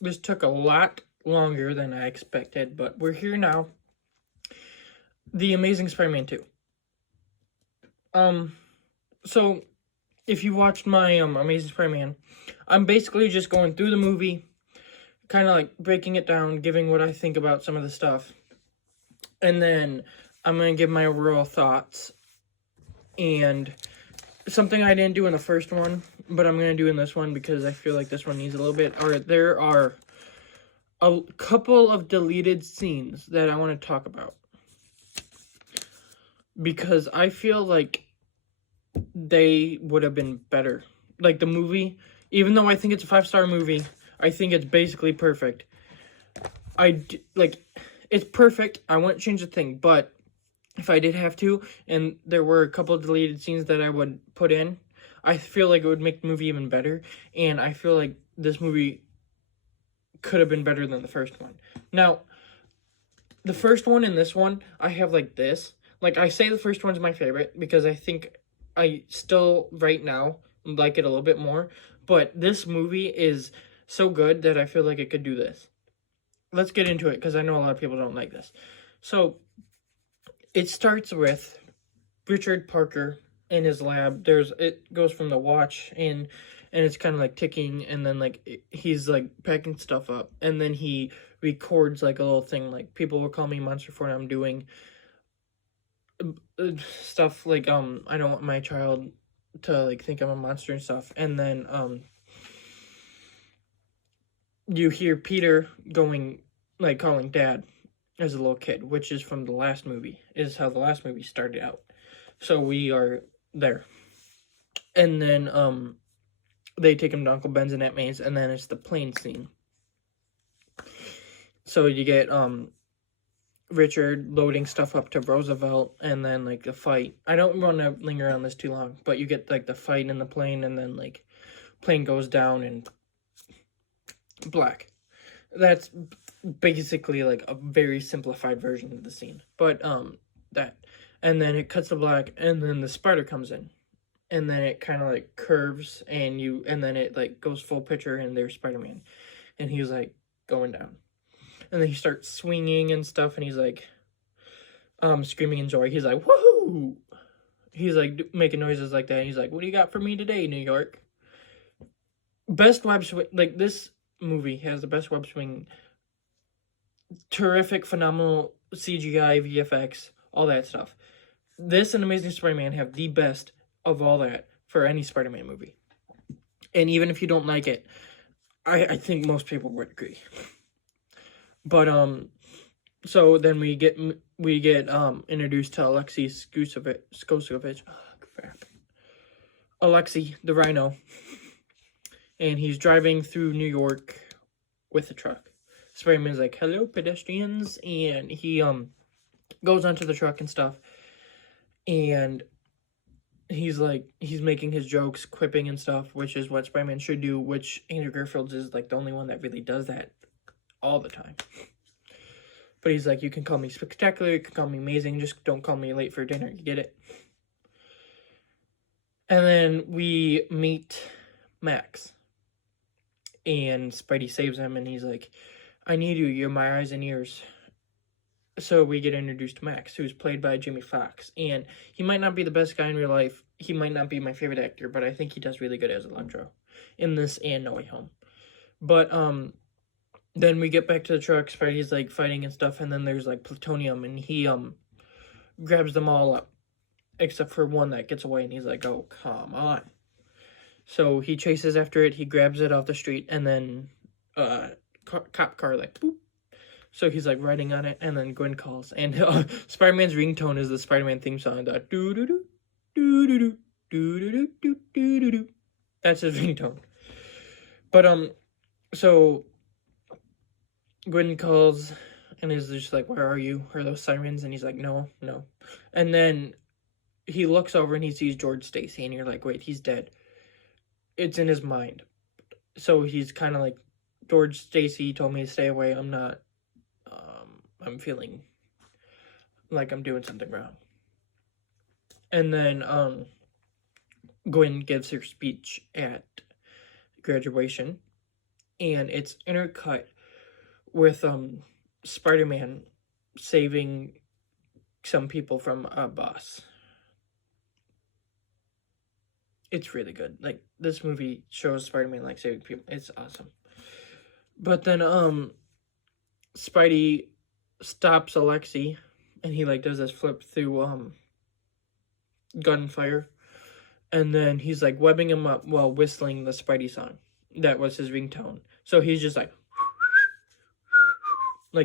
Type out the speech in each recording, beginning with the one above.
This took a lot longer than I expected, but we're here now. The Amazing Spider-Man 2. So if you watched my Amazing Spider-Man, I'm basically just going through the movie, kind of like breaking it down, giving what I think about some of the stuff, and then I'm gonna give my overall thoughts. And something I didn't do in the first one, but I'm gonna do in this one because I feel like this one needs a little bit. There are a couple of deleted scenes that I want to talk about because I feel like they would have been better. Like the movie, even though I think it's a 5-star movie, I think it's basically perfect. It's perfect. I wouldn't change a thing, but if I did have to, and there were a couple of deleted scenes that I would put in, I feel like it would make the movie even better, and I feel like this movie could have been better than the first one. Now, the first one and this one, I have like this. Like, I say the first one's my favorite because I think I still, right now, like it a little bit more. But this movie is so good that I feel like it could do this. Let's get into it because I know a lot of people don't like this. So, it starts with Richard Parker in his lab. It goes from the watch and it's kind of like ticking, and then like he's like packing stuff up, and then he records like a little thing like, people will call me monster for what I'm doing, stuff like I don't want my child to like think I'm a monster and stuff. And then you hear Peter going like calling dad as a little kid, which is from the last movie, is how the last movie started out. So we are there. And then they take him to Uncle Ben's and Aunt May's, and then it's the plane scene. So you get Richard loading stuff up to Roosevelt, and then like the fight. I don't want to linger on this too long, but you get like the fight in the plane, and then like plane goes down and black. That's basically like a very simplified version of the scene, but that, and then it cuts to black, and then the spider comes in, and then it kind of like curves, and then it like goes full picture, and there's Spider-Man, and he's like going down, and then he starts swinging and stuff, and he's like screaming in joy. He's like, woohoo! He's like making noises like that, and he's like, what do you got for me today, New York? Best web swing. Like, this movie has the best web swing. Terrific, phenomenal CGI, VFX, all that stuff. This and Amazing Spider-Man have the best of all that for any Spider-Man movie. And even if you don't like it, I think most people would agree. But so then we get introduced to Alexei Skosovich. Oh, crap. Alexei the Rhino. And he's driving through New York with a truck. Spider-Man's like, hello, pedestrians. And he goes onto the truck and stuff. And he's making his jokes, quipping and stuff, which is what Spider-Man should do, which Andrew Garfield is like the only one that really does that all the time. But he's like, you can call me spectacular, you can call me amazing, just don't call me late for dinner, you get it? And then we meet Max. And Spidey saves him, and he's like, I need you, you're my eyes and ears. So we get introduced to Max, who's played by Jamie Foxx. And he might not be the best guy in real life. He might not be my favorite actor, but I think he does really good as Electro in this and No Way Home. But then we get back to the truck. Spidey's like fighting and stuff, and then there's like plutonium, and he grabs them all up, except for one that gets away, and he's like, oh, come on. So he chases after it, he grabs it off the street, and then cop car like, boop. So he's like riding on it, and then Gwen calls, and Spider-Man's ringtone is the Spider-Man theme song, the doo-doo-doo, doo-doo-doo, doo-doo-doo, doo-doo-doo. That's his ringtone. But so Gwen calls and is just like, where are you? Are those sirens? And he's like, no. And then he looks over and he sees George Stacy, and you're like, wait, he's dead. It's in his mind. So he's kind of like, George Stacy told me to stay away. I'm feeling like I'm doing something wrong. And then Gwen gives her speech at graduation, and it's intercut with Spider-Man saving some people from a bus. It's really good. Like, this movie shows Spider-Man like saving people. It's awesome. But then Spidey stops Alexi, and he like does this flip through gunfire, and then he's like webbing him up while whistling the Spidey song. That was his ringtone. So he's just like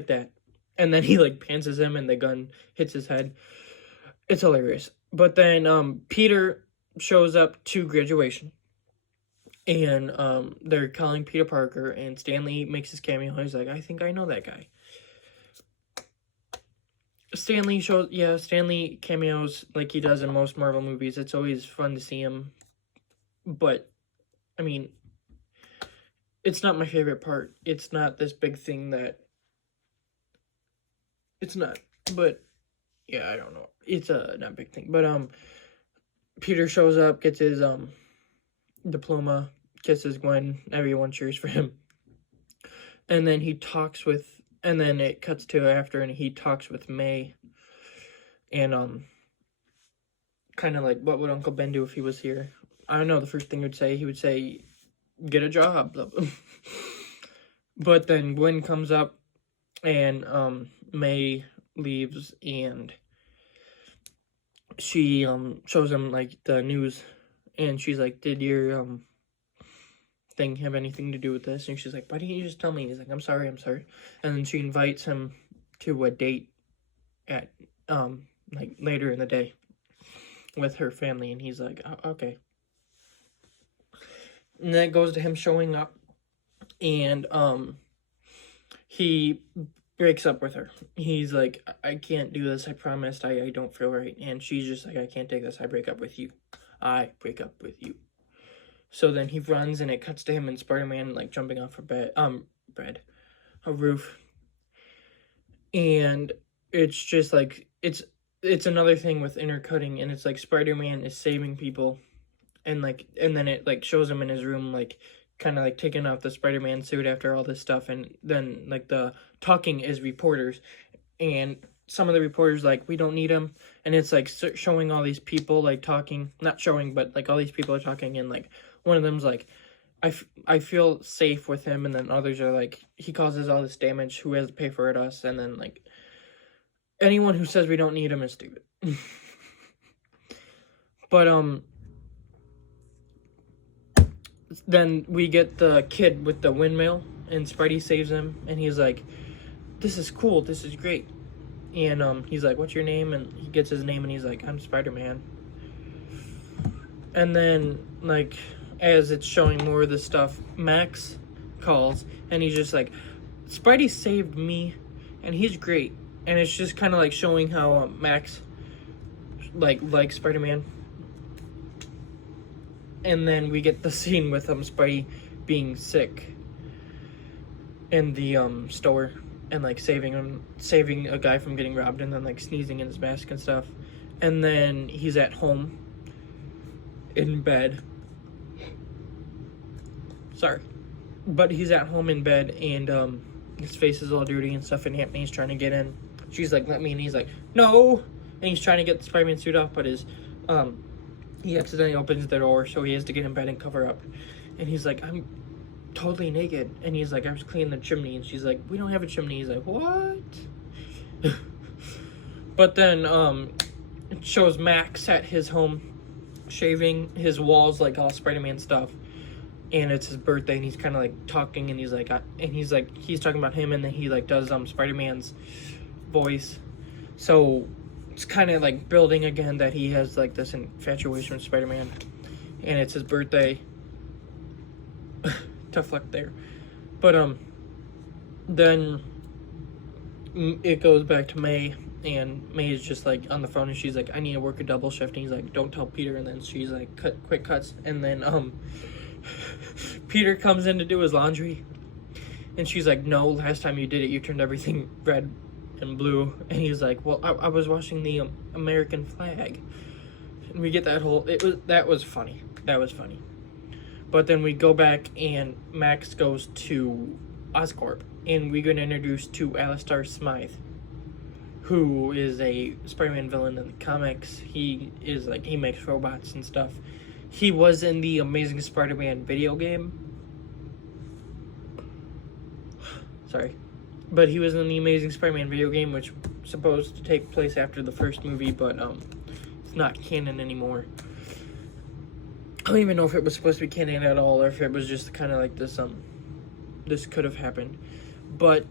that. And then he like pantses him and the gun hits his head. It's hilarious. But then Peter shows up to graduation. And they're calling Peter Parker, and Stanley makes his cameo. He's like, I think I know that guy. Stanley cameos like he does in most Marvel movies. It's always fun to see him. But, I mean, it's not my favorite part. It's not this big thing that... It's not. But, yeah, I don't know. It's not a big thing. But, Peter shows up, gets his, diploma, kisses Gwen, everyone cheers for him. And then he talks with... And then it cuts to after, and he talks with May. And, kind of like, what would Uncle Ben do if he was here? I don't know, the first thing he would say, get a job. But then Gwen comes up, and, May leaves, and she, shows him, like, the news, and she's like, did your, thing have anything to do with this? And she's like, why didn't you just tell me? He's like, I'm sorry. And then she invites him to a date at, like, later in the day with her family, and he's like, oh, okay. And that goes to him showing up, and, he breaks up with her. He's like, I can't do this, I promised, I don't feel right. And she's just like, I can't take this, I break up with you. I break up with you. So then he runs, and it cuts to him and Spider-Man, like, jumping off a roof. And it's just, like, it's another thing with intercutting, and it's, like, Spider-Man is saving people, and then it, like, shows him in his room, like, kind of, like, taking off the Spider-Man suit after all this stuff, and then, like, the talking is reporters, and some of the reporters, like, we don't need him, and it's, like, showing all these people, like, talking, not showing, but, like, all these people are talking, and, like, one of them's like, I feel safe with him, and then others are like, he causes all this damage, who has to pay for it? Us. And then, like, anyone who says we don't need him is stupid. But, then we get the kid with the windmill, and Spidey saves him, and he's like, this is cool, this is great. And, he's like, what's your name? And he gets his name, and he's like, I'm Spider-Man. And then, like, as it's showing more of this stuff, Max calls, and he's just like, Spidey saved me, and he's great. And it's just kind of like showing how Max likes Spider-Man. And then we get the scene with Spidey being sick in the store, and like saving a guy from getting robbed, and then like sneezing in his mask and stuff. And then he's at home in bed. Sorry. But he's at home in bed, and his face is all dirty and stuff, and Aunt May's trying to get in. She's like, let me, and he's like, no! And he's trying to get the Spider-Man suit off, but he accidentally opens the door, so he has to get in bed and cover up. And he's like, I'm totally naked. And he's like, I was cleaning the chimney. And she's like, we don't have a chimney. He's like, what? But then, it shows Max at his home, shaving his walls, like all Spider-Man stuff. And it's his birthday, and he's kind of like talking, and he's talking about him, and then he like does Spider-Man's voice. So it's kind of like building again that he has like this infatuation with Spider-Man, and it's his birthday. Tough luck there. But then it goes back to May, and May is just like on the phone, and she's like, I need to work a double shift, and he's like, don't tell Peter. And then she's like, quick cuts, and then Peter comes in to do his laundry, and she's like, no, last time you did it, you turned everything red and blue. And he's like, well, I was washing the American flag. And we get that whole, that was funny. But then we go back and Max goes to Oscorp, and we get introduced to Alistair Smythe, who is a Spider-Man villain in the comics. He makes robots and stuff. He was in the Amazing Spider-Man video game. Sorry. But he was in the Amazing Spider-Man video game, which was supposed to take place after the first movie, but it's not canon anymore. I don't even know if it was supposed to be canon at all, or if it was just kind of like this, this could have happened. But,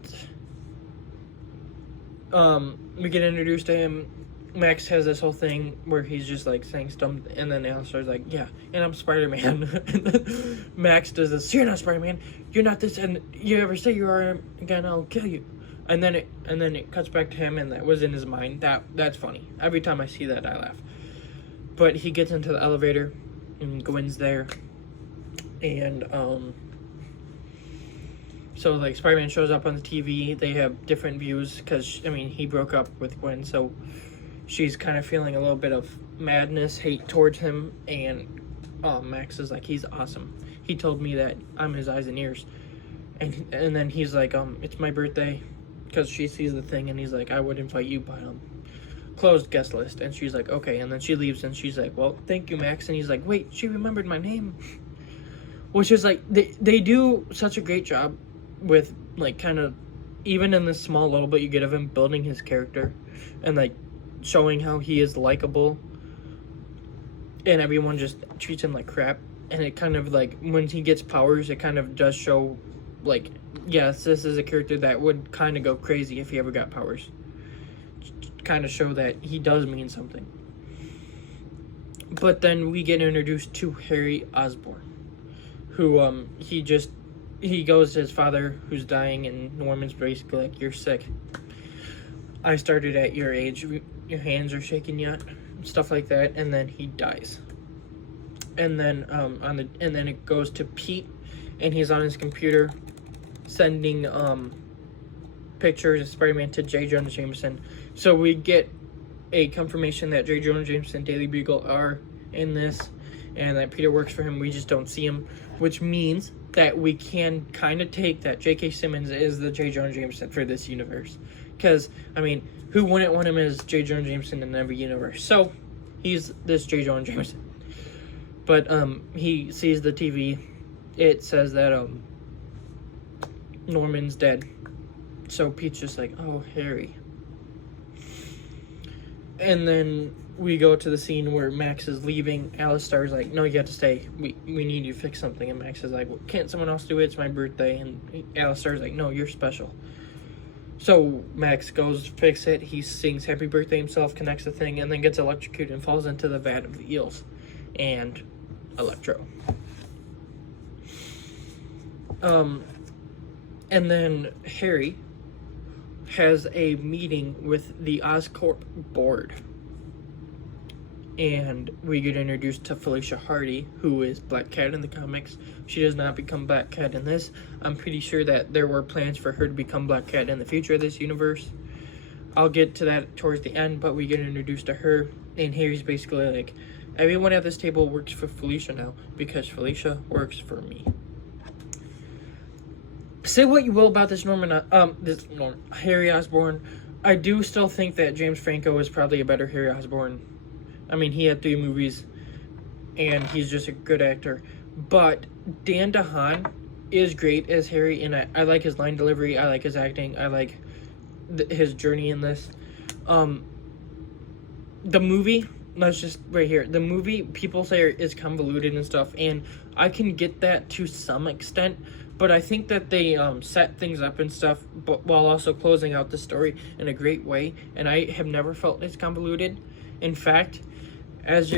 we get introduced to him. Max has this whole thing where he's just, like, saying stuff, and then Alistair's like, yeah, and I'm Spider-Man. And then Max does this, you're not Spider-Man, you're not this, and you ever say you are again, I'll kill you. And then it cuts back to him, and that was in his mind. That's funny. Every time I see that, I laugh. But he gets into the elevator, and Gwen's there, and, so, like, Spider-Man shows up on the TV. They have different views, because, I mean, he broke up with Gwen, so she's kind of feeling a little bit of madness, hate towards him, and Max is like, he's awesome. He told me that I'm his eyes and ears. And then he's like, it's my birthday, because she sees the thing, and he's like, I would invite you, but, closed guest list. And she's like, okay. And then she leaves, and she's like, well, thank you, Max. And he's like, wait, she remembered my name. Which is like, they do such a great job with, like, kind of, even in this small little bit you get of him building his character, and, like, showing how he is likable, and everyone just treats him like crap. And it kind of, like, when he gets powers, it kind of does show, like, yes, this is a character that would kind of go crazy if he ever got powers. Kind of show that he does mean something. But then we get introduced to Harry Osborn, who, he goes to his father, who's dying, and Norman's basically like, you're sick. I started at your age, your hands are shaking yet? Stuff like that, and then he dies. And then, and then it goes to Pete, and he's on his computer, sending, pictures of Spider-Man to J. Jonah Jameson. So we get a confirmation that J. Jonah Jameson, Daily Bugle are in this, and that Peter works for him. We just don't see him, which means that we can kind of take that J.K. Simmons is the J. Jonah Jameson for this universe. Because, I mean, who wouldn't want him as J. Jonah Jameson in every universe? So, he's this J. Jonah Jameson. But, he sees the TV. It says that, Norman's dead. So, Pete's just like, oh, Harry. And then we go to the scene where Max is leaving. Alistair's like, no, you have to stay. We need you to fix something. And Max is like, well, can't someone else do it? It's my birthday. And Alistair's like, no, you're special. So Max goes to fix it. He sings happy birthday himself, connects the thing, and then gets electrocuted and falls into the vat of the eels. And Electro. And then Harry has a meeting with the Oscorp board. And we get introduced to Felicia Hardy, who is Black Cat in the comics. She does not become Black Cat in this. I'm pretty sure that there were plans for her to become Black Cat in the future of this universe. I'll get to that towards the end, but we get introduced to her. And Harry's basically like, everyone at this table works for Felicia now, because Felicia works for me. Say what you will about this Harry Osborn. I do still think that James Franco is probably a better Harry Osborn. I mean, he had 3 movies, and he's just a good actor. But Dan DeHaan is great as Harry, and I like his line delivery. I like his acting. I like his journey in this. The movie, let's just right here. The movie, people say is convoluted and stuff, and I can get that to some extent. But I think that they set things up and stuff, but while also closing out the story in a great way. And I have never felt it's convoluted. In fact, at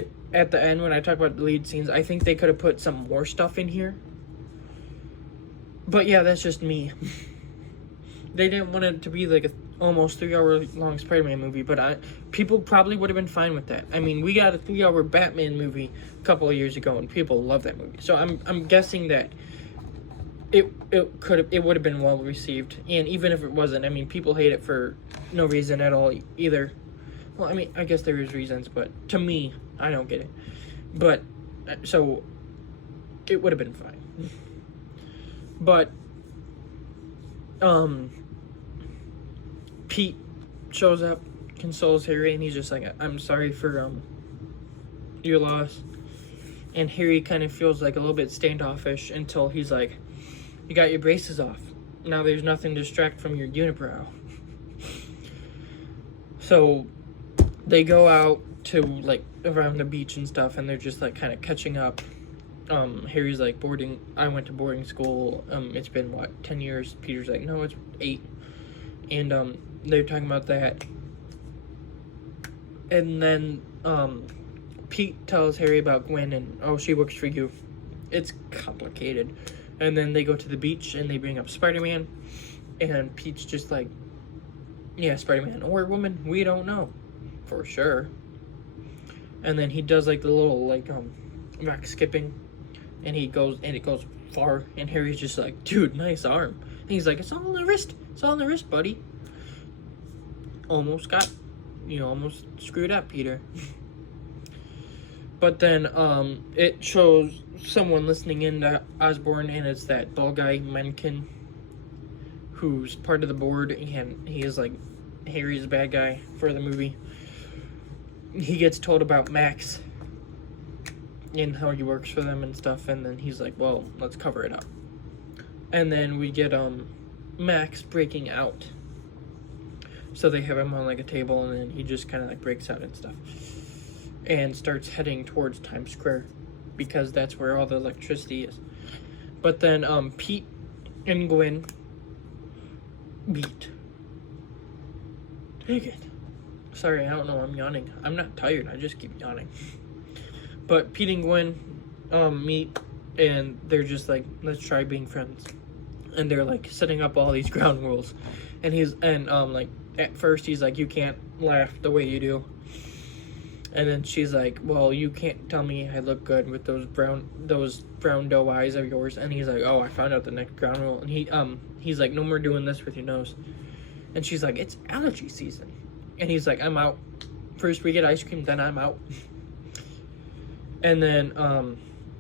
the end when I talk about the lead scenes, I think they could have put some more stuff in here. But yeah, that's just me. They didn't want it to be like a almost 3-hour long Spider-Man movie, but people probably would have been fine with that. I mean, we got a 3-hour Batman movie a couple of years ago, and people love that movie. So I'm guessing that it would have been well received. And even if it wasn't, I mean, people hate it for no reason at all either. Well, I mean, I guess there is reasons, but to me, I don't get it. But, so, it would have been fine. But Pete shows up, consoles Harry, and he's just like, I'm sorry for your loss. And Harry kind of feels like a little bit standoffish until he's like, you got your braces off. Now there's nothing to distract from your unibrow. So they go out to like around the beach and stuff, and they're just like kind of catching up. Harry's like, I went to boarding school. It's been what, 10 years? Peter's like, no, it's 8. And they're talking about that. And then Pete tells Harry about Gwen, and oh, she works for you. It's complicated. And then they go to the beach and they bring up Spider-Man, and Pete's just like, yeah, Spider-Man or woman, we don't know for sure. And then he does like the little like rock skipping, and it goes far, and Harry's just like, dude, nice arm. And he's like, it's all on the wrist, buddy. Almost screwed up, Peter. But then it shows someone listening in to Osborn, and it's that bald guy Mencken, who's part of the board, and he is like Harry's bad guy for the movie. He gets told about Max and how he works for them and stuff, and then he's like, well, let's cover it up. And then we get Max breaking out. So they have him on like a table, and then he just kind of like breaks out and stuff, and starts heading towards Times Square, because that's where all the electricity is. But then Pete and Gwen meet. Dang it. Sorry, I don't know, I'm yawning. I'm not tired, I just keep yawning. But Pete and Gwen meet, and they're just like, let's try being friends. And they're like setting up all these ground rules. And like at first he's like, you can't laugh the way you do. And then she's like, well, you can't tell me I look good with those brown doe eyes of yours. And he's like, oh, I found out the next ground rule. And he's like, no more doing this with your nose. And she's like, it's allergy season. And he's like, I'm out. First we get ice cream, then I'm out. And then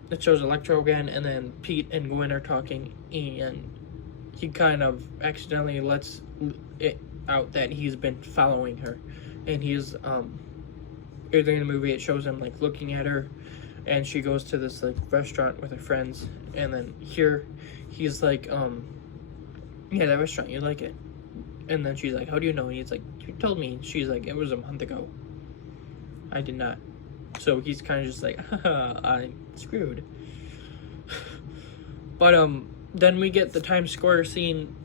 it shows Electro again, and then Pete and Gwen are talking, and he kind of accidentally lets it out that he's been following her. And he's earlier in the movie it shows him like looking at her, and she goes to this like restaurant with her friends, and then here he's like, yeah, that restaurant, you like it? And then she's like, how do you know? And he's like, you told me. And she's like, it was a month ago. I did not. So he's kind of just like, haha, I'm screwed. But then we get the Times Square scene.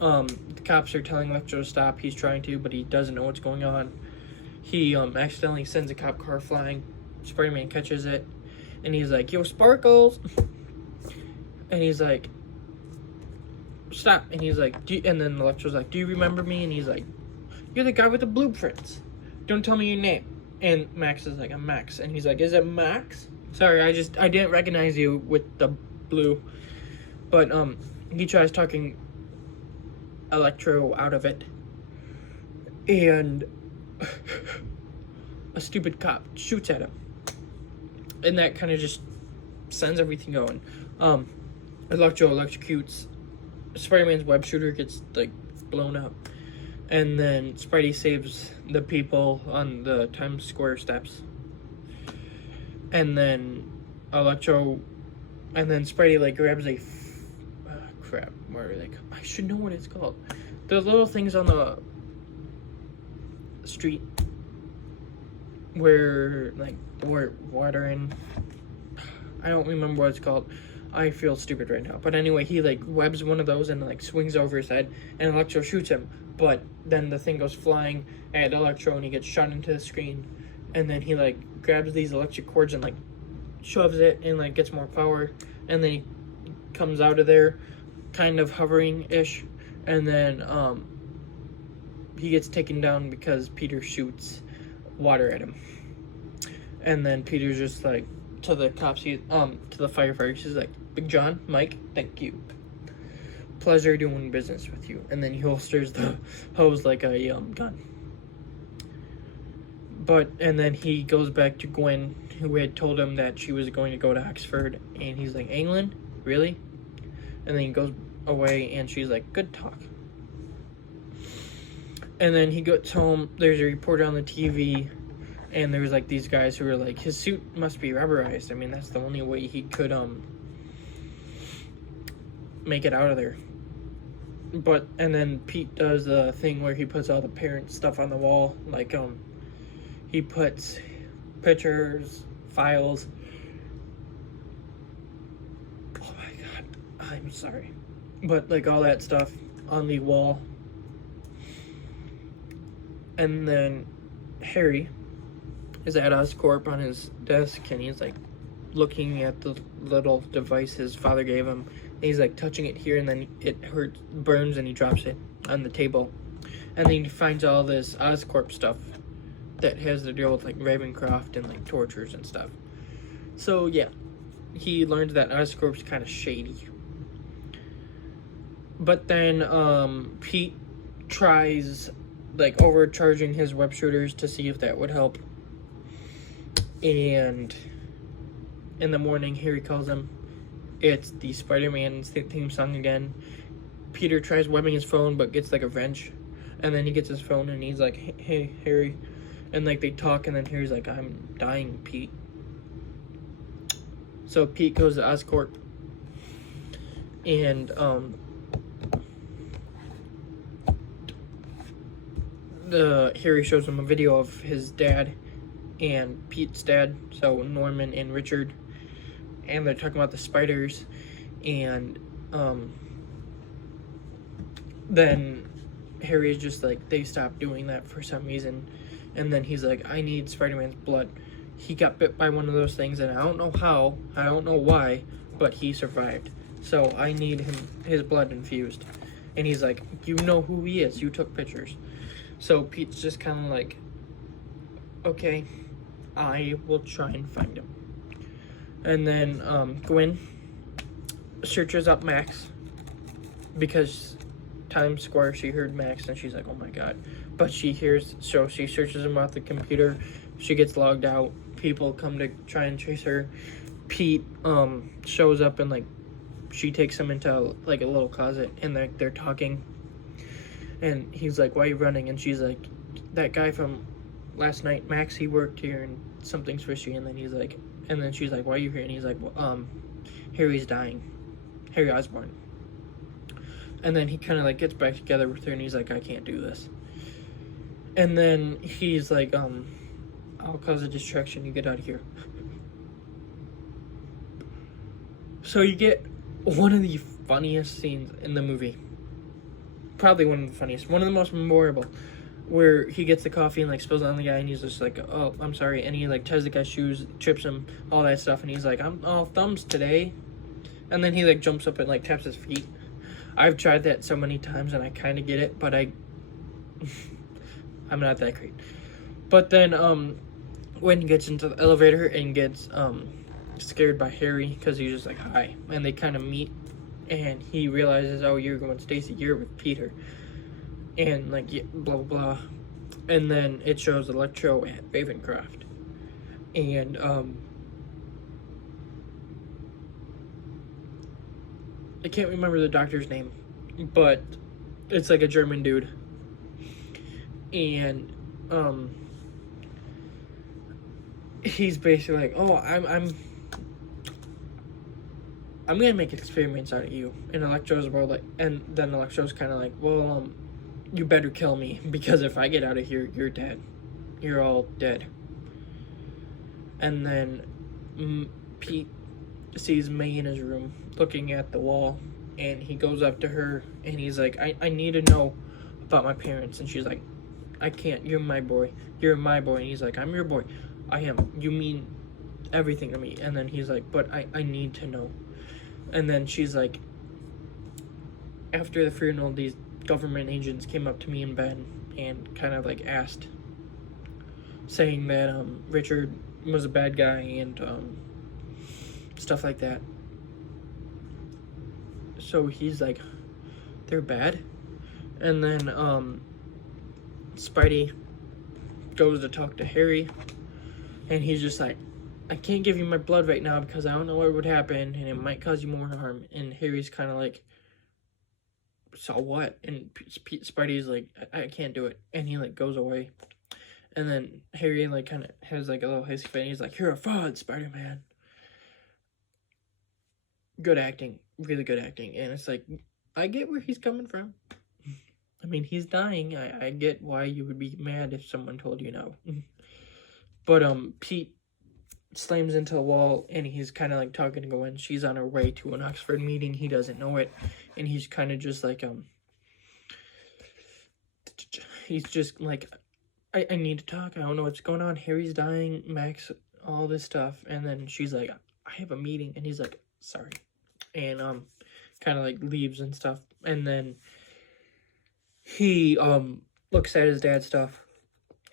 The cops are telling Electro to stop. He's trying to, but he doesn't know what's going on. He accidentally sends a cop car flying. Spider-Man catches it, and he's like, yo, Sparkles. And he's like, stop. And he's like, and then Electro's like, do you remember me? And he's like, you're the guy with the blueprints. Don't tell me your name. And Max is like, I'm Max. And he's like, is it Max? Sorry, I didn't recognize you with the blue. But he tries talking Electro out of it, and a stupid cop shoots at him, and that kind of just sends everything going. Electro electrocutes. Spider-Man's web shooter gets like blown up, and then Spidey saves the people on the Times Square steps, and then Spidey like grabs a I should know what it's called. The little things on the street where like water in. I don't remember what it's called. I feel stupid right now. But anyway, he like webs one of those and like swings over his head, and Electro shoots him. But then the thing goes flying at Electro, and he gets shot into the screen. And then he like grabs these electric cords and like shoves it and like gets more power. And then he comes out of there kind of hovering-ish. And then he gets taken down because Peter shoots water at him. And then Peter's just like, to the cops, to the firefighters, he's like, Big John, Mike, thank you. Pleasure doing business with you. And then he holsters the hose like a gun. And then he goes back to Gwen, who had told him that she was going to go to Oxford, and he's like, England? Really? And then he goes away, and she's like, good talk. And then he gets home, there's a reporter on the TV, and there's like these guys who are like, his suit must be rubberized. I mean, that's the only way he could make it out of there. And then Pete does the thing where he puts all the parent stuff on the wall, like he puts pictures, files. Oh my god, I'm sorry. But like all that stuff on the wall. And then Harry is at Oscorp on his desk, and he's like looking at the little device his father gave him. And he's like touching it here, and then it hurts, burns, and he drops it on the table. And then he finds all this Oscorp stuff that has to deal with like Ravencroft and like tortures and stuff. So yeah, he learns that Oscorp's kind of shady. But then Pete tries like overcharging his web shooters to see if that would help. And in the morning, Harry calls him. It's the Spider-Man theme song again. Peter tries webbing his phone, but gets like a wrench. And then he gets his phone, and he's like, hey, Harry. And like they talk, and then Harry's like, I'm dying, Pete. So Pete goes to Oscorp. And Harry shows him a video of his dad and Pete's dad, so Norman and Richard, and they're talking about the spiders. And then Harry's just like, they stopped doing that for some reason. And then he's like, I need Spider-Man's blood. He got bit by one of those things, and I don't know how, I don't know why, but he survived. So I need his blood infused. And he's like, you know who he is, you took pictures. So Pete's just kind of like, okay, I will try and find him. And then Gwen searches up Max, because Times Square, she heard Max, and she's like, oh my god. But she searches him off the computer. She gets logged out. People come to try and chase her. Pete shows up, and like she takes him into like a little closet, and they're talking. And he's like, why are you running? And she's like, that guy from last night, Max, he worked here, and something's fishy. And then he's like, and then she's like, why are you here? And he's like, well, Harry's dying. Harry Osborn. And then he kind of like gets back together with her, and he's like, I can't do this. And then he's like, I'll cause a distraction, you get out of here. So you get one of the funniest scenes in the movie. Probably one of the funniest, one of the most memorable, where he gets the coffee and like spills it on the guy, and he's just like, oh, I'm sorry. And he like ties the guy's shoes, trips him, all that stuff. And he's like, I'm all thumbs today. And then he like jumps up and like taps his feet. I've tried that so many times, and I kind of get it, but I'm not that great. But then when he gets into the elevator and gets scared by Harry, because he's just like, hi, and they kind of meet, and he realizes, oh, you're going Stacy, you're with Peter, and like, yeah, blah blah blah. And then it shows Electro at Ravencroft, and I can't remember the doctor's name, but it's like a German dude. And he's basically like, oh, I'm gonna make experiments out of you. And Electro's like, and then Electro's kind of like, well, you better kill me, because if I get out of here, you're dead. You're all dead. And then Pete sees May in his room looking at the wall, and he goes up to her, and he's like, I need to know about my parents. And she's like, I can't, you're my boy, and he's like, I'm your boy, I am, you mean everything to me. And then he's like, but I need to know. And then she's like, after the funeral, these government agents came up to me and Ben and kind of like asked, saying that Richard was a bad guy and stuff like that. So he's like, they're bad? And then Spidey goes to talk to Harry, and he's just like, I can't give you my blood right now because I don't know what would happen, and it might cause you more harm. And Harry's kind of like, so what? And Spidey's like, I can't do it, and he like goes away. And then Harry like kind of has like a little hissy fit, and he's like, you're a fraud, Spider-Man. Good acting, really good acting. And it's like, I get where he's coming from. I mean, he's dying. I get why you would be mad if someone told you no. But Pete slams into a wall, and he's kind of like talking to Gwen. She's on her way to an Oxford meeting. He doesn't know it, and he's kind of just like he's just like, I need to talk. I don't know what's going on. Harry's dying, Max, all this stuff. And then she's like, I have a meeting. And he's like, sorry. And kind of like leaves and stuff. And then he looks at his dad's stuff,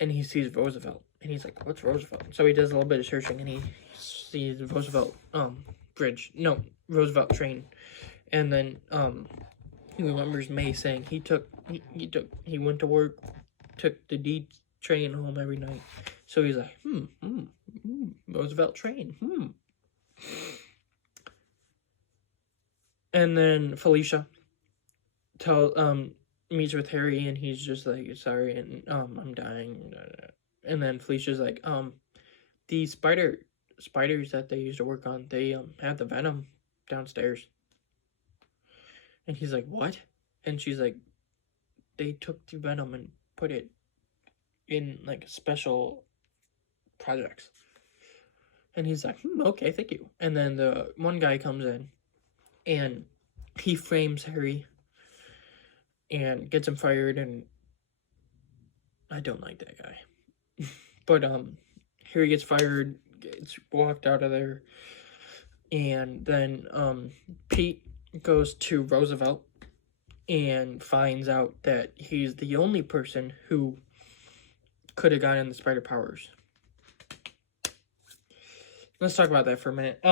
and he sees Roosevelt. And he's like, what's Roosevelt? So he does a little bit of searching, and he sees Roosevelt bridge. No, Roosevelt train. And then he remembers May saying he went to work, took the D train home every night. So he's like, Roosevelt train, And then Felicia meets with Harry, and he's just like, sorry, and I'm dying. And then Felicia's like, the spiders that they used to work on, they had the venom downstairs. And he's like, what? And she's like, they took the venom and put it in like special projects. And he's like, okay, thank you. And then the one guy comes in, and he frames Harry and gets him fired, and I don't like that guy. But Harry gets fired, gets walked out of there, and then Pete goes to Roosevelt and finds out that he's the only person who could have gotten the spider powers. Let's talk about that for a minute.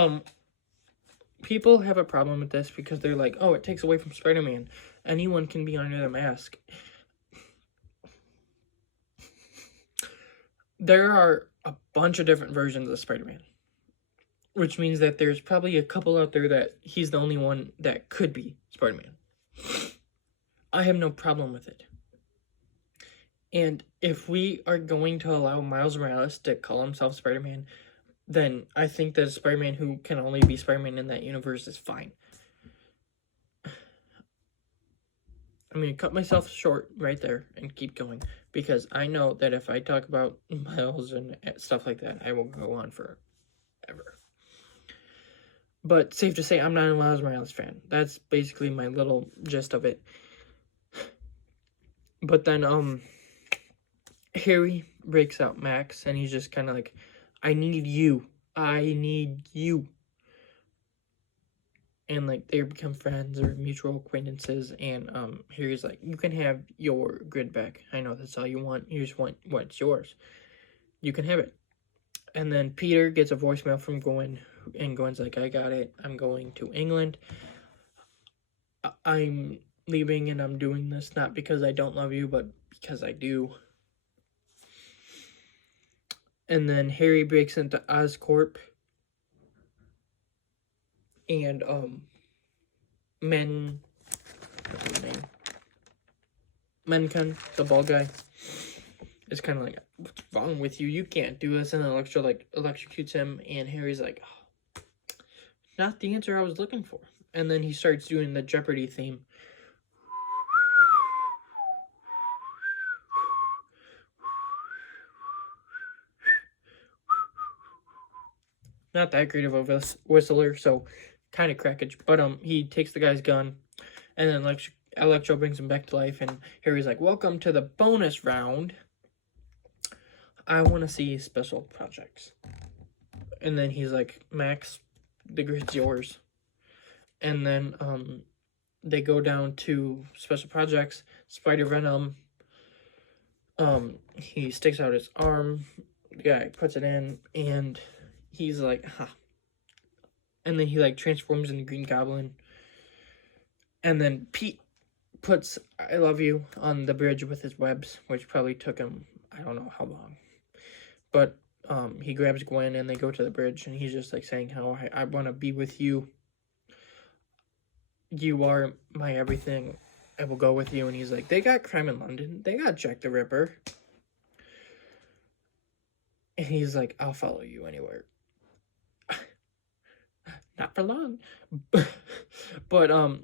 People have a problem with this because they're like, oh, it takes away from Spider-Man. Anyone can be under the mask. There are a bunch of different versions of Spider-Man, which means that there's probably a couple out there that he's the only one that could be Spider-Man. I have no problem with it. And if we are going to allow Miles Morales to call himself Spider-Man, then I think that a Spider-Man who can only be Spider-Man in that universe is fine. I'm going to cut myself short right there and keep going, because I know that if I talk about Miles and stuff like that, I will go on forever. But safe to say, I'm not a Miles Morales fan. That's basically my little gist of it. But then Harry breaks out Max, and he's just kind of like, I need you. And like they become friends or mutual acquaintances, and Harry's like, you can have your grid back. I know that's all you want. You just want what's yours. You can have it. And then Peter gets a voicemail from Gwen, and Gwen's like, I got it. I'm going to England. I'm leaving, and I'm doing this not because I don't love you, but because I do. And then Harry breaks into Oscorp, and Menken, the bald guy, is kind of like, what's wrong with you? You can't do this. And then Electro like electrocutes him, and Harry's like, oh, not the answer I was looking for. And then he starts doing the Jeopardy theme. Not that great of a whistler, so kind of crackage. But he takes the guy's gun, and then Electro brings him back to life, and Harry's like, welcome to the bonus round. I want to see special projects. And then he's like, Max, the grid's yours. And then they go down to special projects. Spider-Venom, he sticks out his arm, the guy puts it in, and he's like, and then he like transforms into Green Goblin. And then Pete puts I love you on the bridge with his webs, which probably took him, I I don't know how long. But he grabs Gwen and they go to the bridge, and he's just like saying how I want to be with you. You are my everything. I will go with you. And he's like, they got crime in London. They got Jack the Ripper. And he's like, I'll follow you anywhere. Not for long. But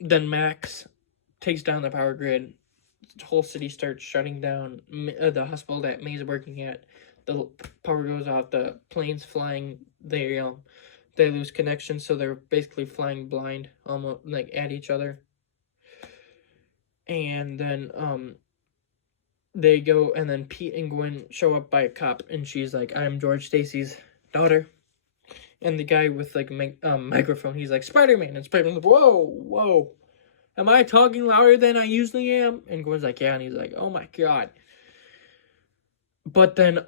then Max takes down the power grid. The whole city starts shutting down. The hospital that May's working at, the power goes off. The planes flying, they lose connection, so they're basically flying blind, almost like at each other. And then they go, and then Pete and Gwen show up by a cop, and she's like, I'm George Stacy's daughter. And the guy with like microphone, he's like, Spider-Man. And Spider-Man's like, whoa, am I talking louder than I usually am? And Gwen's like, yeah. And he's like, oh my god. But then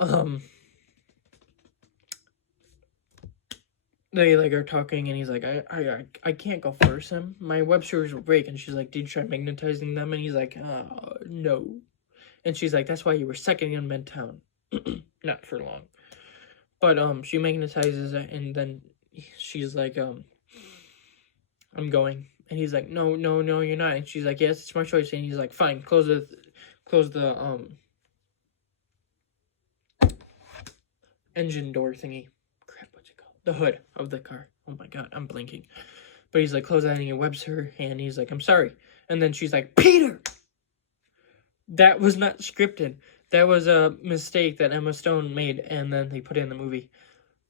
they like are talking, and he's like, I can't go first. My web servers will break. And she's like, did you try magnetizing them? And he's like, no. And she's like, that's why you were second in Midtown. Not for long. But she magnetizes it, and then she's like, I'm going. And he's like, no, you're not. And she's like, yes, it's my choice. And he's like, fine, close the engine door thingy. Crap, what's it called? The hood of the car. Oh my god, I'm blinking. But he's like, close that, and he webs her, and he's like, I'm sorry. And then she's like, Peter! That was not scripted. That was a mistake that Emma Stone made, and then they put it in the movie.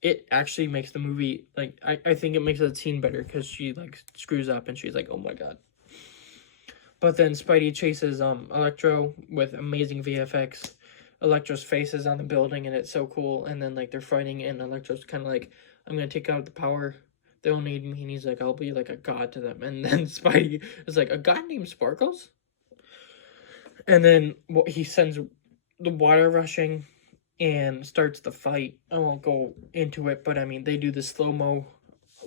It actually makes the movie, like, I think it makes that scene better, because she, like, screws up, and she's like, oh my god. But then Spidey chases Electro with amazing VFX. Electro's face is on the building, and it's so cool. And then, like, they're fighting, and Electro's kind of like, I'm going to take out the power. They'll need me. And he's like, I'll be like a god to them. And then Spidey is like, a god named Sparkles? And then he sends the water rushing and starts the fight. I won't go into it, but I mean, they do the slow-mo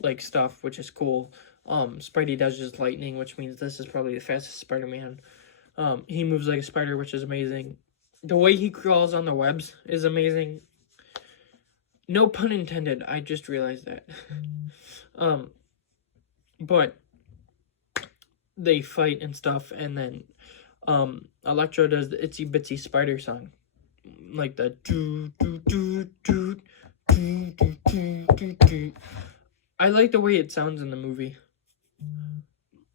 like stuff, which is cool. Spidey does just lightning, which means this is probably the fastest Spider-Man. He moves like a spider, which is amazing. The way he crawls on the webs is amazing. No pun intended, I just realized that. But they fight and stuff, and then Electro does the Itsy Bitsy Spider song. Like the do do do do do do do do do. I like the way it sounds in the movie.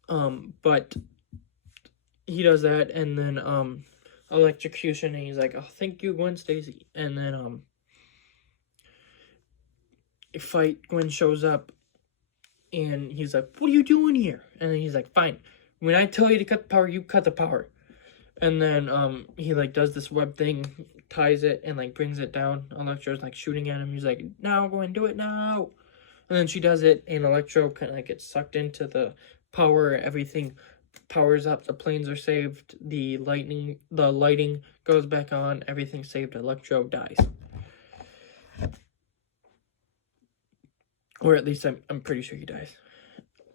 But he does that, and then electrocution, and he's like, oh, thank you, Gwen Stacy. And then fight, Gwen shows up, and he's like, what are you doing here? And then he's like, fine, when I tell you to cut the power, you cut the power. And then he like does this web thing, ties it, and like brings it down. Electro's like shooting at him. He's like, now, go and do it now. And then she does it, and Electro kind of like gets sucked into the power. Everything powers up. The planes are saved. The lighting goes back on. Everything's saved. Electro dies. Or at least I'm pretty sure he dies.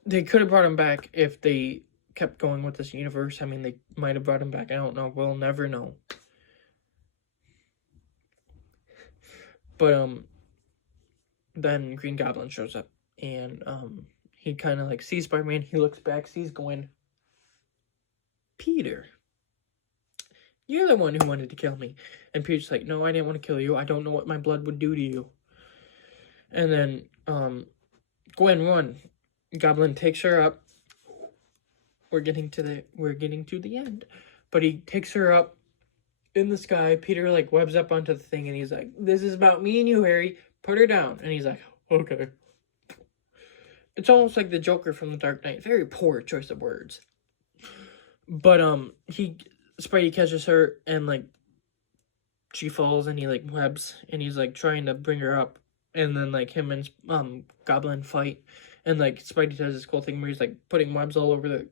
They could have brought him back if they kept going with this universe. I mean, they might have brought him back. I don't know. We'll never know. But then Green Goblin shows up, and he kind of like sees Spider-Man. He looks back, sees Gwen. Peter, you're the one who wanted to kill me. And Peter's like, no, I didn't want to kill you. I don't know what my blood would do to you. And then Gwen run. Goblin takes her up. We're getting to the end. But he takes her up in the sky. Peter like webs up onto the thing, and he's like, this is about me and you, Harry. Put her down. And he's like, okay. It's almost like the Joker from The Dark Knight. Very poor choice of words. But Spidey catches her, and like she falls, and he like webs, and he's like trying to bring her up. And then like him and Goblin fight, and like Spidey does this cool thing where he's like putting webs all over the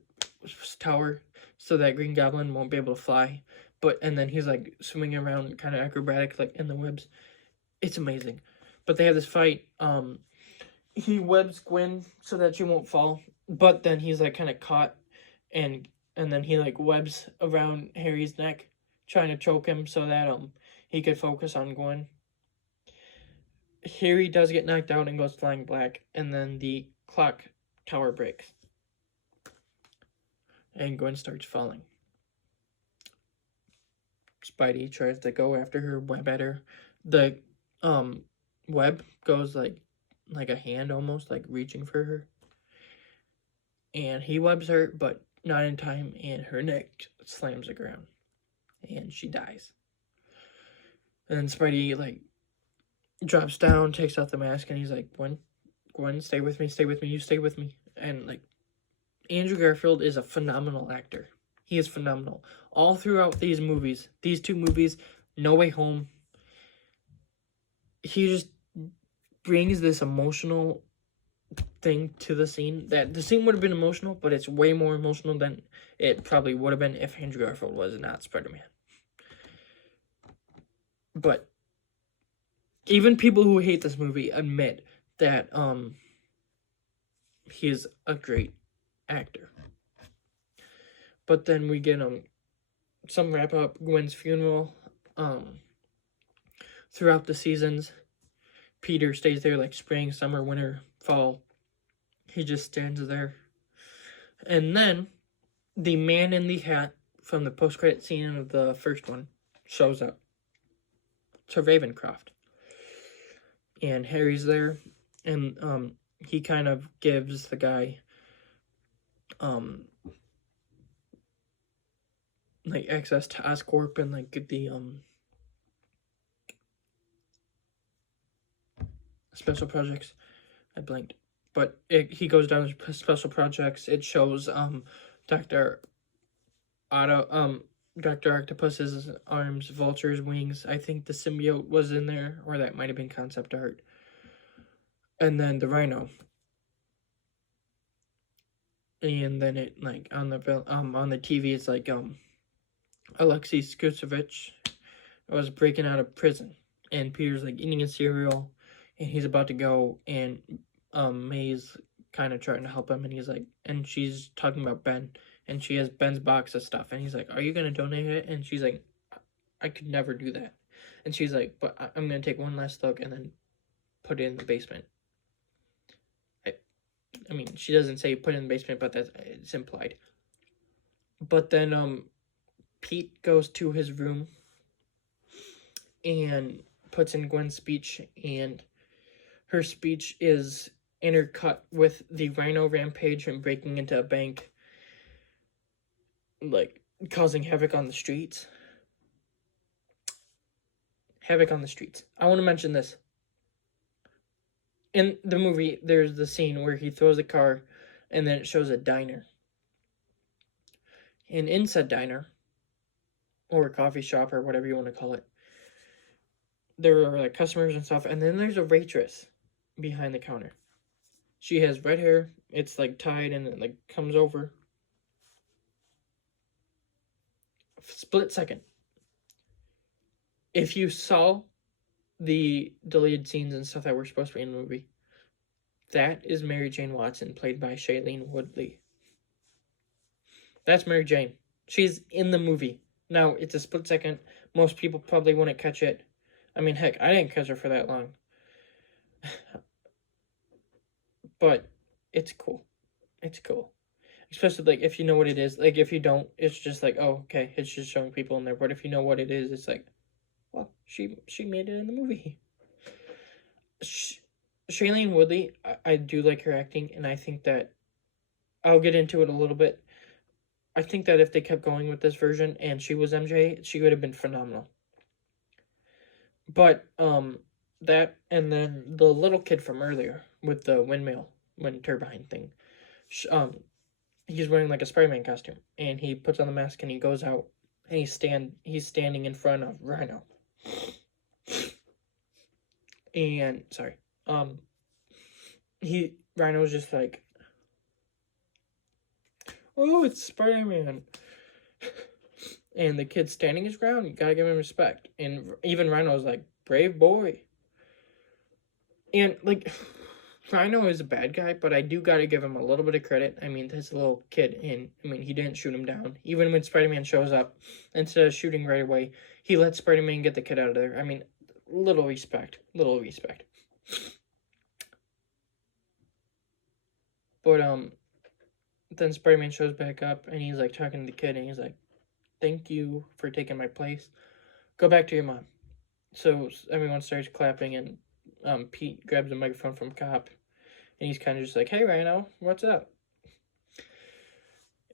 tower so that Green Goblin won't be able to fly. And then he's like swinging around kind of acrobatic like in the webs. It's amazing. But they have this fight. He webs Gwen so that she won't fall, but then he's like kind of caught, and then he like webs around Harry's neck trying to choke him so that he could focus on Gwen. Harry does get knocked out and goes flying black, and then the clock tower breaks. And Gwen starts falling. Spidey tries to go after her, web at her. The web goes like a hand almost, like reaching for her. And he webs her, but not in time, and her neck slams the ground. And she dies. And then Spidey, like, drops down, takes off the mask, and he's like, Gwen, stay with me, you stay with me. And, like, Andrew Garfield is a phenomenal actor. He is phenomenal. All throughout these movies, these two movies, No Way Home, he just brings this emotional thing to the scene. That the scene would have been emotional, but it's way more emotional than it probably would have been if Andrew Garfield was not Spider-Man. But even people who hate this movie admit that he is a great actor. But then we get some wrap up Gwen's funeral. Throughout the seasons, Peter stays there like spring, summer, winter, fall. He just stands there. And then the man in the hat from the post-credit scene of the first one shows up to Ravencroft. And Harry's there, and he kind of gives the guy like access to Oscorp and like the special projects. I blanked. But he goes down to special projects. It shows Dr. Octopus's arms, Vulture's wings. I think the symbiote was in there, or that might have been concept art. And then the Rhino. And then it like on the TV it's like Alexei Skutsevich was breaking out of prison, and Peter's like eating a cereal, and he's about to go, and May's kind of trying to help him, and he's like, and she's talking about Ben, and she has Ben's box of stuff, and he's like, "Are you gonna donate it?" And she's like, "I could never do that," and she's like, "But I'm gonna take one last look and then put it in the basement." I mean, she doesn't say put it in the basement, but it's implied. But then Pete goes to his room and puts in Gwen's speech, and her speech is intercut with the Rhino rampage and breaking into a bank, like causing havoc on the streets. I want to mention this. In the movie, there's the scene where he throws a car, and then it shows a diner. And in said diner, or a coffee shop, or whatever you want to call it, there are like customers and stuff, and then there's a waitress behind the counter. She has red hair, it's like tied, and it like comes over. Split second. If you saw the deleted scenes and stuff that were supposed to be in the movie, that is Mary Jane Watson, played by Shailene Woodley. That's Mary Jane. She's in the movie. Now, it's a split second. Most people probably wouldn't catch it. I mean, heck, I didn't catch her for that long. But it's cool. It's cool. Especially, like, if you know what it is. Like, if you don't, it's just like, oh, okay, it's just showing people in there. But if you know what it is, it's like, well, she made it in the movie. Shailene Woodley, I do like her acting, and I think that I'll get into it a little bit. I think that if they kept going with this version and she was MJ, she would have been phenomenal. But that, and then the little kid from earlier with the wind turbine thing, he's wearing like a Spider-Man costume, and he puts on the mask and he goes out, and he's standing in front of Rhino. And Rhino's just like, "Oh, it's Spider-Man." And the kid's standing his ground. You gotta give him respect. And even Rhino's like, "Brave boy." And like, Rhino is a bad guy, but I do gotta give him a little bit of credit. I mean, this little kid, and I mean, he didn't shoot him down. Even when Spider-Man shows up, instead of shooting right away, he lets Spider-Man get the kid out of there. I mean, little respect. Little respect. But, then Spider-Man shows back up, and he's, like, talking to the kid, and he's like, thank you for taking my place. Go back to your mom. So everyone starts clapping, and Pete grabs a microphone from Cop, and he's kind of just like, hey, Rhino, what's up?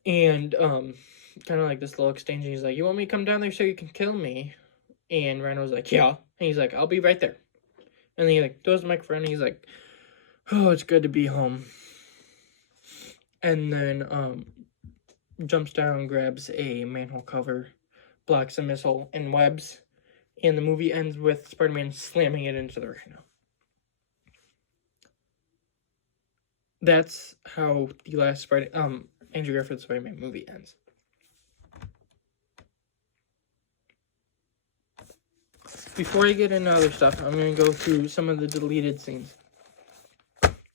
And kind of like this little exchange, and he's like, you want me to come down there so you can kill me? And Rhino's like, yeah. And he's like, I'll be right there. And then he like throws the microphone, and he's like, oh, it's good to be home. And then jumps down, grabs a manhole cover, blocks a missile, and webs. And the movie ends with Spider-Man slamming it into the Rhino. That's how the last Andrew Garfield Spider-Man movie ends. Before I get into other stuff, I'm going to go through some of the deleted scenes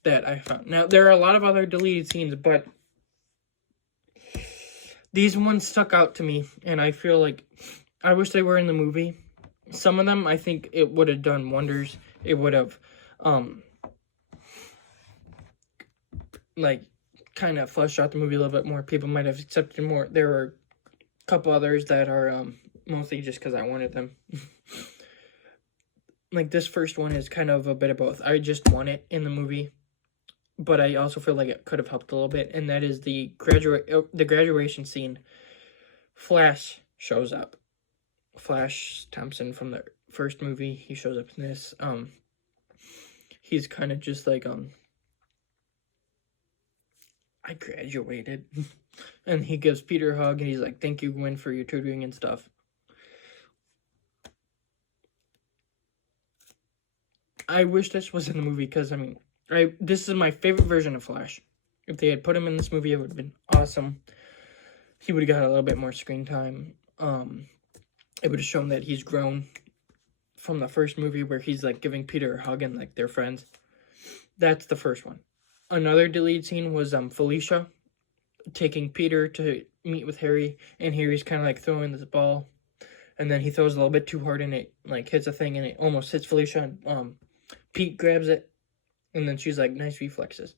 that I found. Now, there are a lot of other deleted scenes, but these ones stuck out to me, and I feel like I wish they were in the movie. Some of them, I think it would have done wonders. It would have, like, kind of fleshed out the movie a little bit more. People might have accepted more. There were a couple others that are mostly just because I wanted them. Like, this first one is kind of a bit of both. I just want it in the movie, but I also feel like it could have helped a little bit, and that is the graduation scene. Flash shows up. Flash Thompson from the first movie, he shows up in this. He's kind of just like, I graduated. And he gives Peter a hug, and he's like, thank you, Gwen, for your tutoring and stuff. I wish this was in the movie, because, I mean, this is my favorite version of Flash. If they had put him in this movie, it would have been awesome. He would have got a little bit more screen time. It would have shown that he's grown from the first movie where he's, like, giving Peter a hug and, like, they're friends. That's the first one. Another deleted scene was Felicia taking Peter to meet with Harry, and Harry's kind of, like, throwing this ball, and then he throws a little bit too hard, and it, like, hits a thing, and it almost hits Felicia, and Pete grabs it, and then she's like, nice reflexes.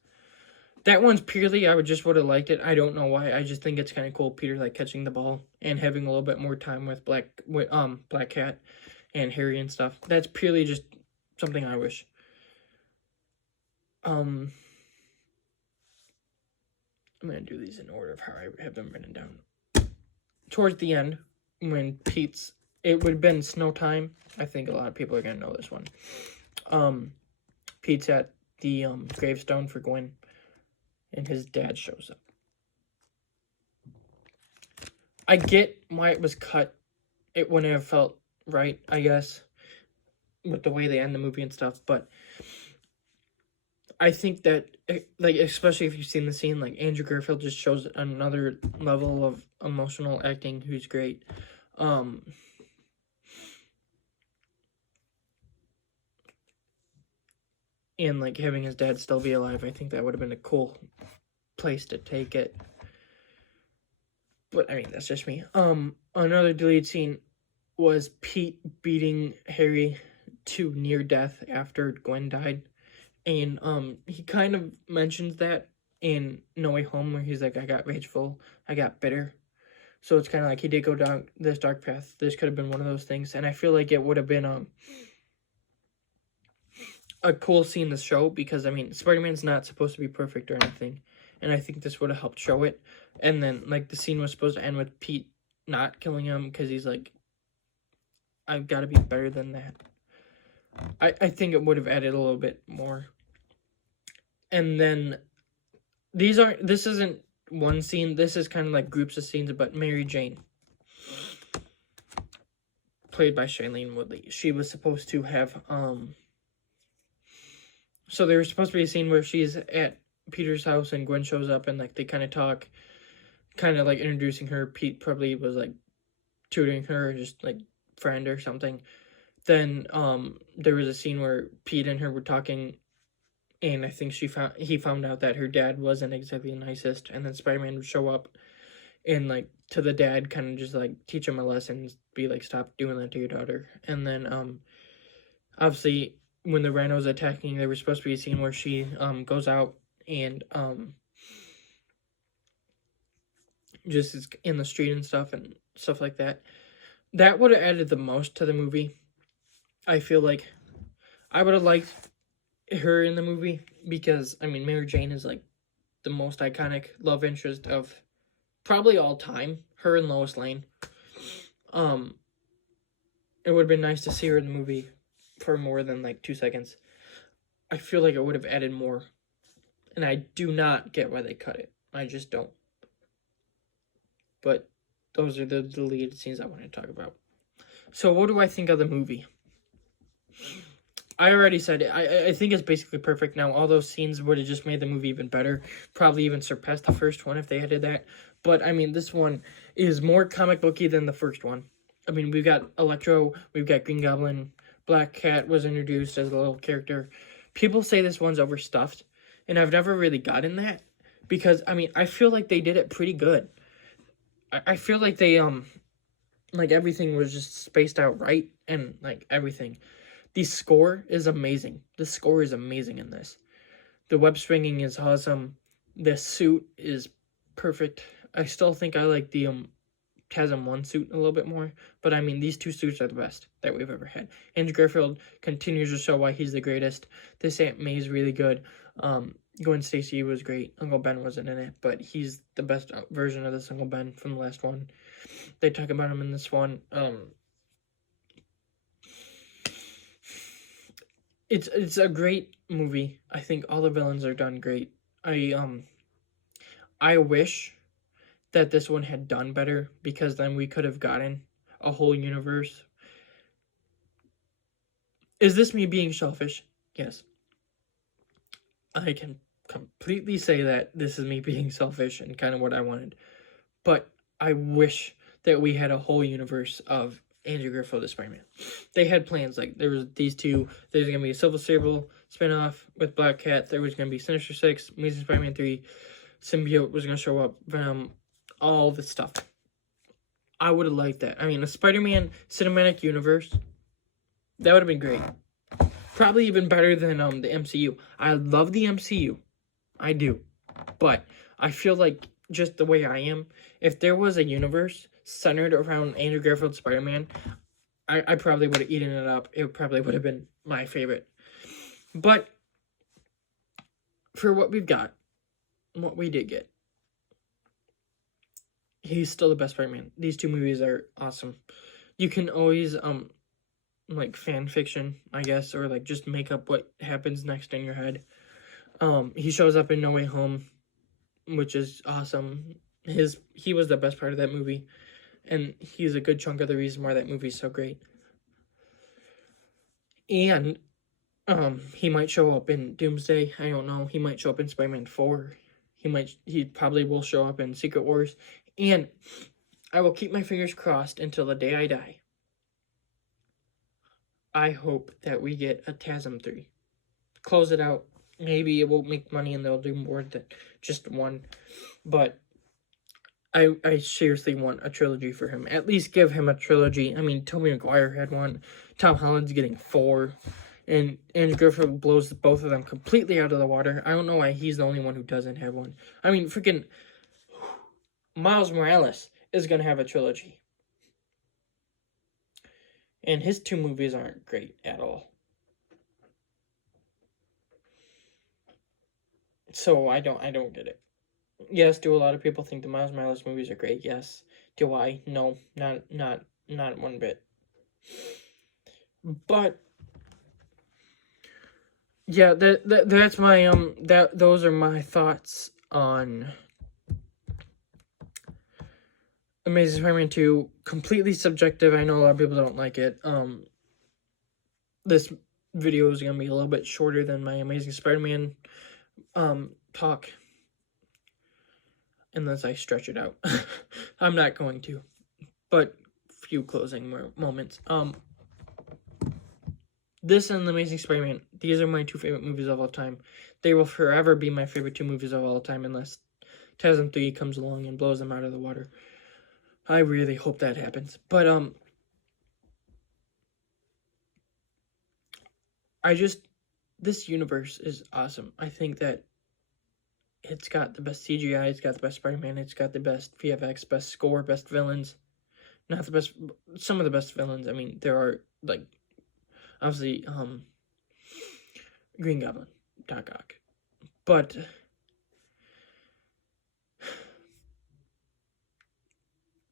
That one's purely, I would have liked it. I don't know why. I just think it's kind of cool. Peter, like, catching the ball and having a little bit more time with Black Cat and Harry and stuff. That's purely just something I wish. I'm going to do these in order of how I have them written down. Towards the end, when it would have been snow time. I think a lot of people are going to know this one. Pete's at the gravestone for Gwen, and his dad shows up. I get why it was cut. It wouldn't have felt right, I guess, with the way they end the movie and stuff, but I think that, like, especially if you've seen the scene, like, Andrew Garfield just shows another level of emotional acting who's great. And, like, having his dad still be alive, I think that would have been a cool place to take it. But, I mean, that's just me. Another deleted scene was Pete beating Harry to near death after Gwen died. And, he kind of mentions that in No Way Home, where he's like, I got rageful, I got bitter. So it's kind of like he did go down this dark path. This could have been one of those things. And I feel like it would have been, a cool scene to show, because, I mean, Spider-Man's not supposed to be perfect or anything, and I think this would have helped show it. And then, like, the scene was supposed to end with Pete not killing him, because he's like, I've got to be better than that. I think it would have added a little bit more. And then, this isn't one scene, this is kind of like groups of scenes, but Mary Jane, played by Shailene Woodley, she was supposed to have, so there was supposed to be a scene where she's at Peter's house and Gwen shows up and, like, they kind of talk, kind of, like, introducing her. Pete probably was, like, tutoring her, just, like, friend or something. Then, there was a scene where Pete and her were talking and I think he found out that her dad wasn't exactly the nicest, and then Spider-Man would show up and like to the dad kind of just like teach him a lesson, be like, stop doing that to your daughter. And then obviously when the rhinos attacking, there was supposed to be a scene where she goes out and just is in the street and stuff like that. That would have added the most to the movie. I feel like I would have liked her in the movie because I mean Mary Jane is like the most iconic love interest of probably all time. Her and Lois Lane. It would have been nice to see her in the movie for more than like 2 seconds. I feel like it would have added more, and I do not get why they cut it. I just don't. But those are the deleted scenes I want to talk about. So what do I think of the movie? I already said it. I think it's basically perfect now. All those scenes would have just made the movie even better. Probably even surpassed the first one if they had did that. But, I mean, this one is more comic booky than the first one. I mean, we've got Electro, we've got Green Goblin, Black Cat was introduced as a little character. People say this one's overstuffed, and I've never really gotten that. Because, I mean, I feel like they did it pretty good. I feel like they, like, everything was just spaced out right, and, like, everything. The score is amazing. The score is amazing in this. The web swinging is awesome. The suit is perfect. I still think I like the Chasm 1 suit a little bit more. But, I mean, these two suits are the best that we've ever had. Andrew Garfield continues to show why he's the greatest. This Aunt May is really good. Gwen Stacy was great. Uncle Ben wasn't in it, but he's the best version of this Uncle Ben from the last one. They talk about him in this one. It's a great movie. I think all the villains are done great. I wish that this one had done better, because then we could have gotten a whole universe. Is this me being selfish? Yes. I can completely say that this is me being selfish and kind of what I wanted. But I wish that we had a whole universe of Andrew Garfield as Spider-Man. They had plans, like, there was these two, there's going to be a Silver Sable spinoff with Black Cat, there was going to be Sinister Six, Amazing Spider-Man 3, Symbiote was going to show up, Venom, all this stuff. I would have liked that. I mean, a Spider-Man cinematic universe, that would have been great. Probably even better than the MCU. I love the MCU. I do. But I feel like, just the way I am, if there was a universe centered around Andrew Garfield Spider-Man, I probably would have eaten it up. It probably would have been my favorite. But for what we've got, what we did get, he's still the best Spider-Man. These two movies are awesome. You can always like fan fiction, I guess, or like just make up what happens next in your head. He shows up in No Way Home, which is awesome. He was the best part of that movie, and he's a good chunk of the reason why that movie's so great. And he might show up in Doomsday. I don't know. He might show up in Spider-Man 4. He probably will show up in Secret Wars. And I will keep my fingers crossed until the day I die. I hope that we get a TASM 3. Close it out. Maybe it won't make money and they'll do more than just one. But I seriously want a trilogy for him. At least give him a trilogy. I mean, Tobey Maguire had one. Tom Holland's getting 4. And Andrew Garfield blows both of them completely out of the water. I don't know why he's the only one who doesn't have one. I mean, freaking Miles Morales is going to have a trilogy. And his 2 movies aren't great at all. So I don't get it. Yes, do a lot of people think the Miles Morales movies are great? Yes. Do I? No, not one bit. But yeah, that's my those are my thoughts on Amazing Spider-Man 2. Completely subjective. I know a lot of people don't like it. This video is gonna be a little bit shorter than my Amazing Spider-Man talk, unless I stretch it out. I'm not going to, but few closing moments. This and The Amazing Spider-Man, these are my 2 favorite movies of all time. They will forever be my favorite 2 movies of all time unless 2003 comes along and blows them out of the water. I really hope that happens. But, this universe is awesome. I think that it's got the best CGI, it's got the best Spider-Man, it's got the best VFX, best score, best villains. Not the best, some of the best villains. I mean, there are, like, obviously, Green Goblin, Doc Ock. But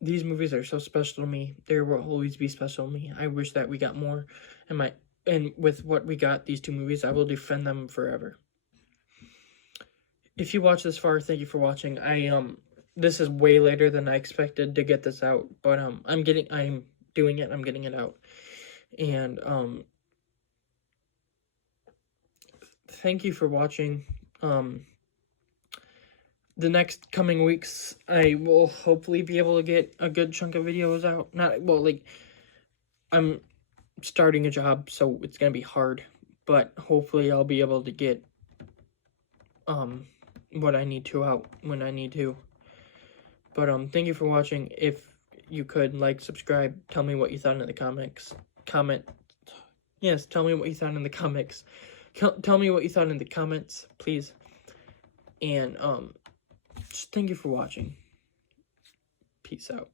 these movies are so special to me. They will always be special to me. I wish that we got more. And with what we got, these 2 movies, I will defend them forever. If you watch this far, thank you for watching. This is way later than I expected to get this out, but I'm doing it. I'm getting it out. And thank you for watching. The next coming weeks, I will hopefully be able to get a good chunk of videos out. I'm starting a job, so it's gonna be hard, but hopefully I'll be able to get what I need to out when I need to. But thank you for watching. If you could like, subscribe, tell me what you thought in the comments. Yes, tell me what you thought in the comments. Tell me what you thought in the comments, please. And just thank you for watching. Peace out.